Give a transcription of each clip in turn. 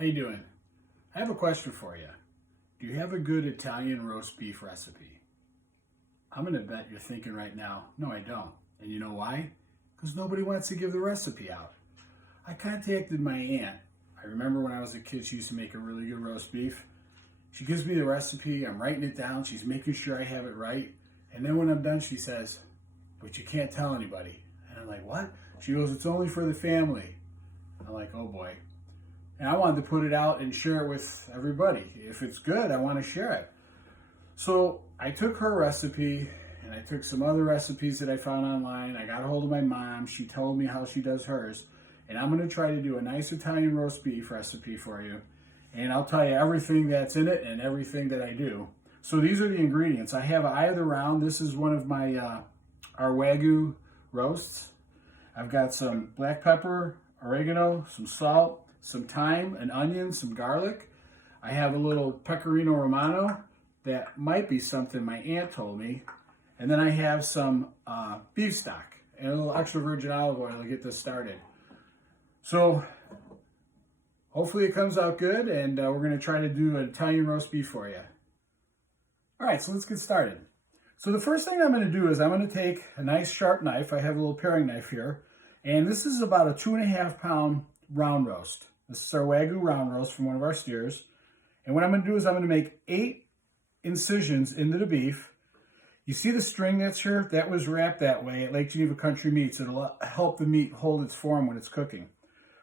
How you doing? I have a question for you. Do you have a good Italian roast beef recipe? I'm gonna bet you're thinking right now, no I don't. And you know why? Because nobody wants to give the recipe out. I contacted my aunt. I remember when I was a kid, she used to make a really good roast beef. She gives me the recipe, I'm writing it down, she's making sure I have it right. And then when I'm done, she says, but you can't tell anybody. And I'm like, what? She goes, it's only for the family. I'm like, oh boy. And I wanted to put it out and share it with everybody. If it's good, I want to share it. So I took her recipe and I took some other recipes that I found online. I got a hold of my mom. She told me how she does hers. And I'm going to try to do a nice Italian roast beef recipe for you. And I'll tell you everything that's in it and everything that I do. So these are the ingredients. I have eye of the round. This is one of my our Wagyu roasts. I've got some black pepper, oregano, some salt, some thyme, an onion, some garlic. I have a little pecorino romano. That might be something my aunt told me. And then I have some beef stock and a little extra virgin olive oil to get this started. So hopefully it comes out good, and we're going to try to do an Italian roast beef for you. All right, so let's get started. So the first thing I'm going to do is I'm going to take a nice sharp knife. I have a little paring knife here. And this is about a 2.5 pound round roast. This is our Wagyu round roast from one of our steers. And what I'm going to do is I'm going to make 8 incisions into the beef. You see the string that's here? That was wrapped that way at Lake Geneva Country Meats. It'll help the meat hold its form when it's cooking.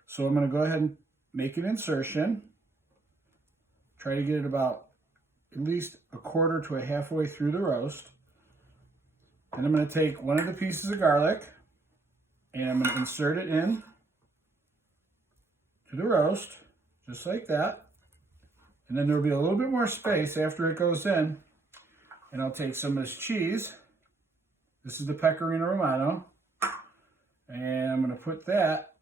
So I'm going to go ahead and make an insertion. Try to get it about at least a quarter to a halfway through the roast. Then I'm going to take one of the pieces of garlic and I'm going to insert it in to the roast, just like that. And then there'll be a little bit more space after it goes in. And I'll take some of this cheese. This is the Pecorino Romano. And I'm going to put that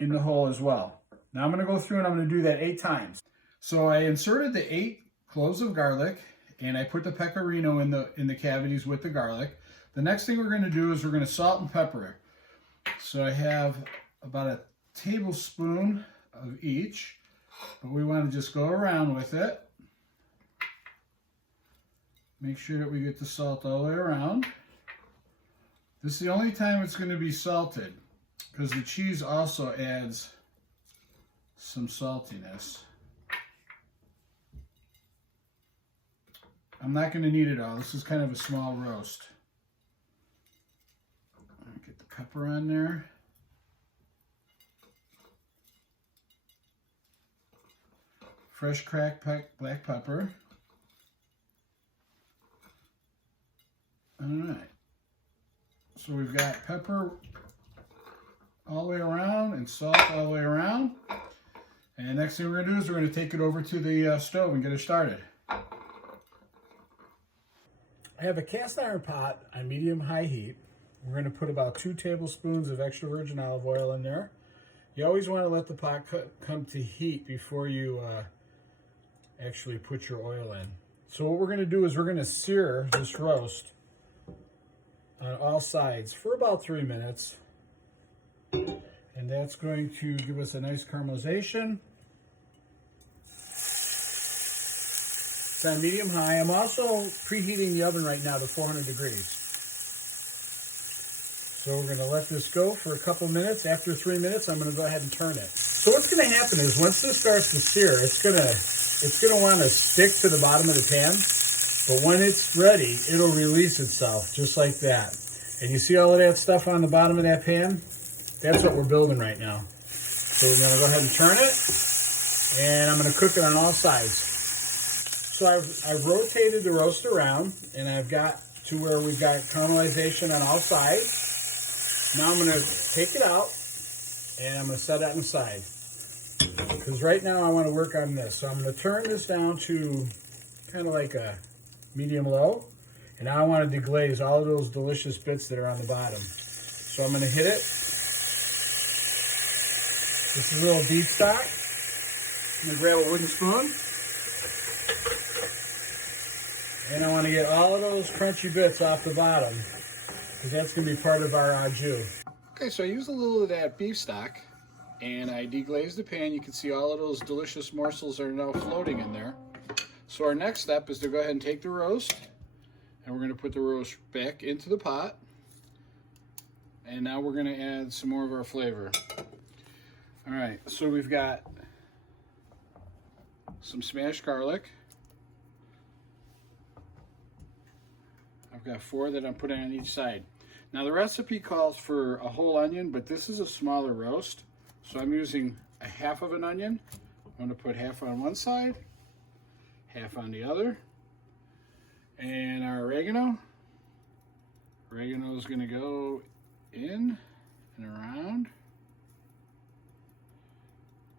in the hole as well. Now I'm going to go through and I'm going to do that 8 times. So I inserted the 8 cloves of garlic and I put the pecorino in the cavities with the garlic. The next thing we're going to do is we're going to salt and pepper it. So I have about a tablespoon of each, but we want to just go around with it. Make sure that we get the salt all the way around. This is the only time it's going to be salted because the cheese also adds some saltiness. I'm not going to need it all. This is kind of a small roast. Get the pepper on there. Fresh cracked black pepper. All right. So we've got pepper all the way around and salt all the way around. And next thing we're going to do is we're going to take it over to the stove and get it started. I have a cast iron pot on medium-high heat. We're going to put about 2 tablespoons of extra virgin olive oil in there. You always want to let the pot come to heat before you actually put your oil in. So what we're going to do is we're going to sear this roast on all sides for about 3 minutes. And that's going to give us a nice caramelization. It's on medium-high. I'm also preheating the oven right now to 400 degrees. So we're going to let this go for a couple minutes. After 3 minutes, I'm going to go ahead and turn it. So what's going to happen is once this starts to sear, it's going to want to stick to the bottom of the pan. But when it's ready, it'll release itself just like that. And you see all of that stuff on the bottom of that pan? That's what we're building right now. So we're going to go ahead and turn it. And I'm going to cook it on all sides. So I've rotated the roast around, and I've got to where we've got caramelization on all sides. Now I'm going to take it out, and I'm going to set that aside. Because right now I want to work on this. So I'm going to turn this down to kind of like a medium-low. And now I want to deglaze all of those delicious bits that are on the bottom. So I'm going to hit it. This is a little beef stock. I'm going to grab a wooden spoon. And I want to get all of those crunchy bits off the bottom because that's going to be part of our au jus. Okay, so I used a little of that beef stock and I deglazed the pan. You can see all of those delicious morsels are now floating in there. So our next step is to go ahead and take the roast, and we're going to put the roast back into the pot. And now we're going to add some more of our flavor. All right, so we've got some smashed garlic. I've got 4 that I'm putting on each side. Now the recipe calls for a whole onion, but this is a smaller roast. So I'm using a half of an onion. I'm going to put half on one side, half on the other. And our oregano. Oregano is going to go in and around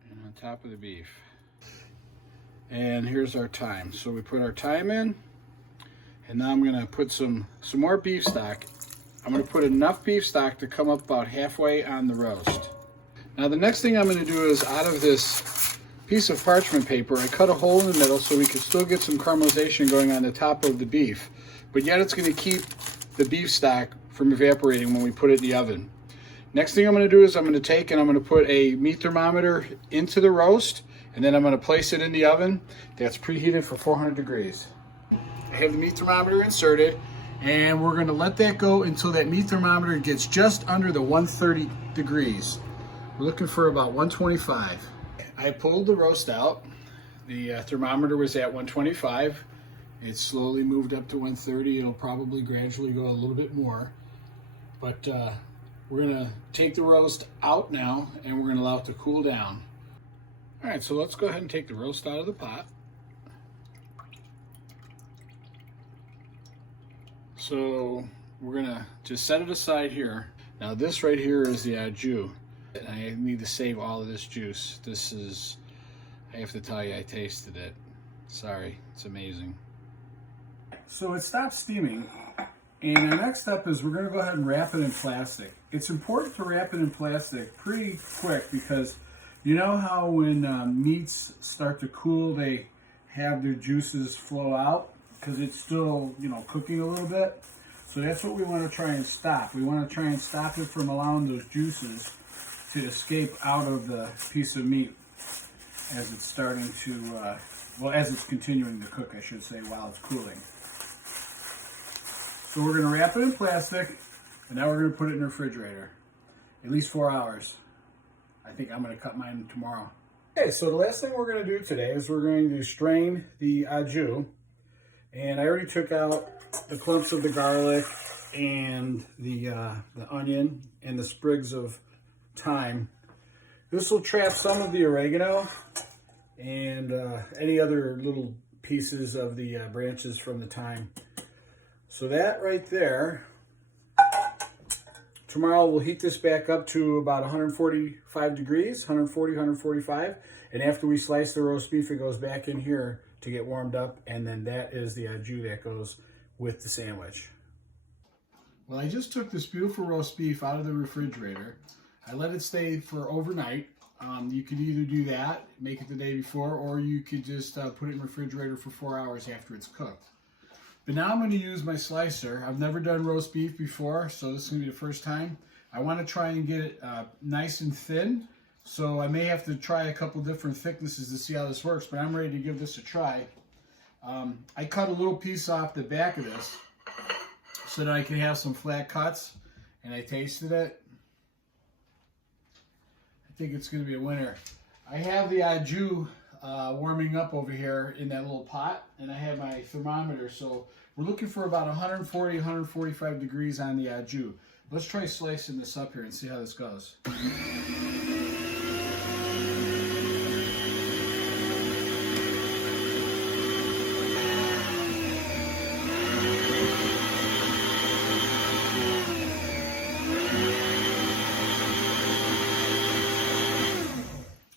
and on top of the beef. And here's our thyme. So we put our thyme in, and now I'm going to put some more beef stock. I'm going to put enough beef stock to come up about halfway on the roast. Now the next thing I'm going to do is, out of this piece of parchment paper, I cut a hole in the middle so we can still get some caramelization going on the top of the beef, but yet it's going to keep the beef stock from evaporating when we put it in the oven. Next thing I'm going to do is I'm going to take and I'm going to put a meat thermometer into the roast, and then I'm going to place it in the oven that's preheated for 400 degrees. I have the meat thermometer inserted, and we're going to let that go until that meat thermometer gets just under the 130 degrees. We're looking for about 125. I pulled the roast out. The thermometer was at 125. It slowly moved up to 130. It'll probably gradually go a little bit more. But we're going to take the roast out now, and we're going to allow it to cool down. All right, so let's go ahead and take the roast out of the pot. So we're going to just set it aside here. Now this right here is the au jus. And I need to save all of this juice. This is, I have to tell you, I tasted it. Sorry, it's amazing. So it stopped steaming, and the next step is we're going to go ahead and wrap it in plastic. It's important to wrap it in plastic pretty quick, because you know how when meats start to cool, they have their juices flow out because it's still, you know, cooking a little bit. So that's what we want to try and stop. We want to try and stop it from allowing those juices to escape out of the piece of meat as it's starting to, as it's continuing to cook, I should say, while it's cooling. So we're going to wrap it in plastic, and now we're going to put it in the refrigerator. At least 4 hours. I think I'm going to cut mine tomorrow. Okay, so the last thing we're going to do today is we're going to strain the au jus. And I already took out the clumps of the garlic and the onion and the sprigs of thyme. This will trap some of the oregano and any other little pieces of the branches from the thyme. So that right there. Tomorrow we'll heat this back up to about 145 degrees, 140, 145. And after we slice the roast beef, it goes back in here to get warmed up. And then that is the au jus that goes with the sandwich. Well, I just took this beautiful roast beef out of the refrigerator. I let it stay for overnight. You could either do that, make it the day before, or you could just put it in the refrigerator for 4 hours after it's cooked. But now I'm going to use my slicer. I've never done roast beef before, so this is going to be the first time. I want to try and get it nice and thin, so I may have to try a couple different thicknesses to see how this works, but I'm ready to give this a try. I cut a little piece off the back of this so that I can have some flat cuts, and I tasted it. I think it's going to be a winner. I have the au jus warming up over here in that little pot, and I have my thermometer, so we're looking for about 140, 145 degrees on the au jus. Let's try slicing this up here and see how this goes.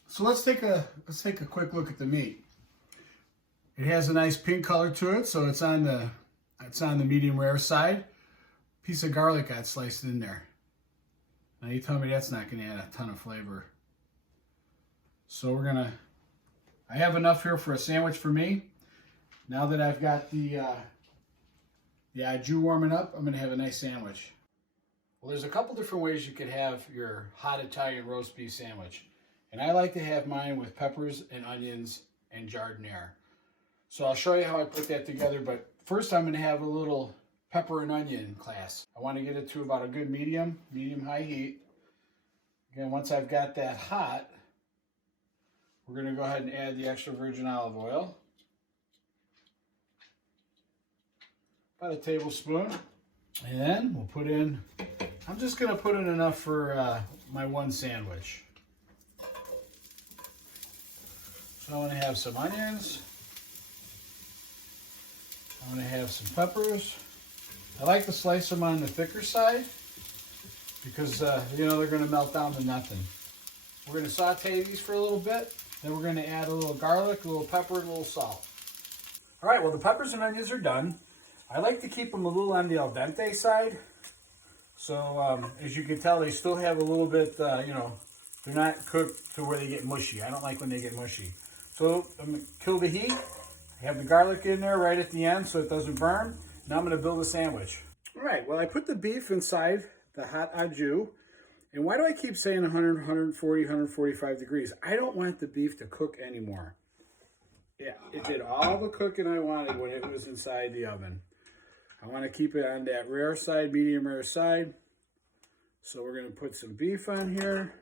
So let's take a quick look at the meat. It has a nice pink color to it, so it's on the medium rare side. Piece of garlic got sliced in there. Now you tell me that's not going to add a ton of flavor. So I have enough here for a sandwich for me. Now that I've got the au jus warming up, I'm going to have a nice sandwich. Well, there's a couple different ways you could have your hot Italian roast beef sandwich. And I like to have mine with peppers and onions and giardiniera. So I'll show you how I put that together, but first I'm going to have a little pepper and onion class. I want to get it to about a good medium-high heat. Again, once I've got that hot, we're going to go ahead and add the extra virgin olive oil. About a tablespoon. And then we'll put in, I'm just going to put in enough for my one sandwich. So I'm going to have some onions. I'm going to have some peppers. I like to slice them on the thicker side because, you know, they're going to melt down to nothing. We're going to saute these for a little bit. Then we're going to add a little garlic, a little pepper, and a little salt. All right, well, the peppers and onions are done. I like to keep them a little on the al dente side. So, as you can tell, they still have a little bit, you know, they're not cooked to where they get mushy. I don't like when they get mushy. So, I'm going to kill the heat. I have the garlic in there right at the end so it doesn't burn. Now I'm going to build a sandwich. All right, well, I put the beef inside the hot au jus. And why do I keep saying 100, 140, 145 degrees? I don't want the beef to cook anymore. Yeah, it did all the cooking I wanted when it was inside the oven. I want to keep it on that rare side, medium rare side. So we're going to put some beef on here.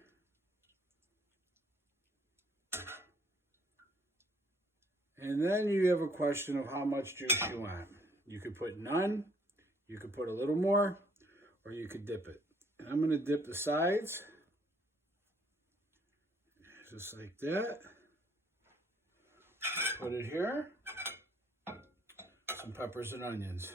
And then you have a question of how much juice you want. You could put none, you could put a little more, or you could dip it. And I'm going to dip the sides, just like that. Put it here. Some peppers and onions.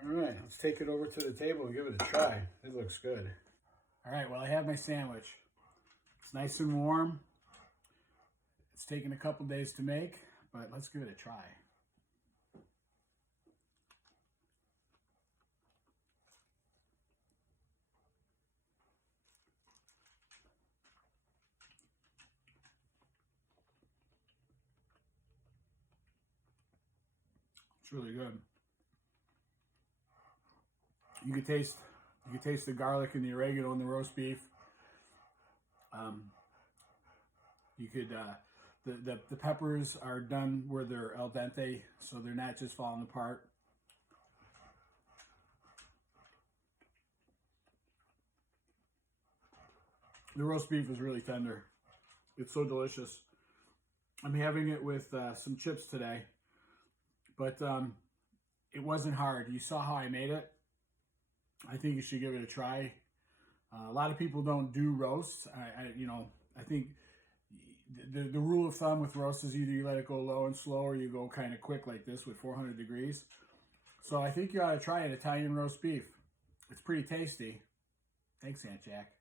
All right, let's take it over to the table and give it a try. It looks good. All right, well, I have my sandwich. It's nice and warm. It's taken a couple days to make, but let's give it a try. It's really good. You can taste the garlic and the oregano in the roast beef. You could the peppers are done where they're al dente, so they're not just falling apart. The roast beef is really tender. It's so delicious. I'm having it with some chips today, but it wasn't hard. You saw how I made it. I think you should give it a try. A lot of people don't do roasts. I think the rule of thumb with roast is either you let it go low and slow or you go kind of quick like this with 400 degrees. So I think you ought to try an Italian roast beef. It's pretty tasty. Thanks, Aunt Jack.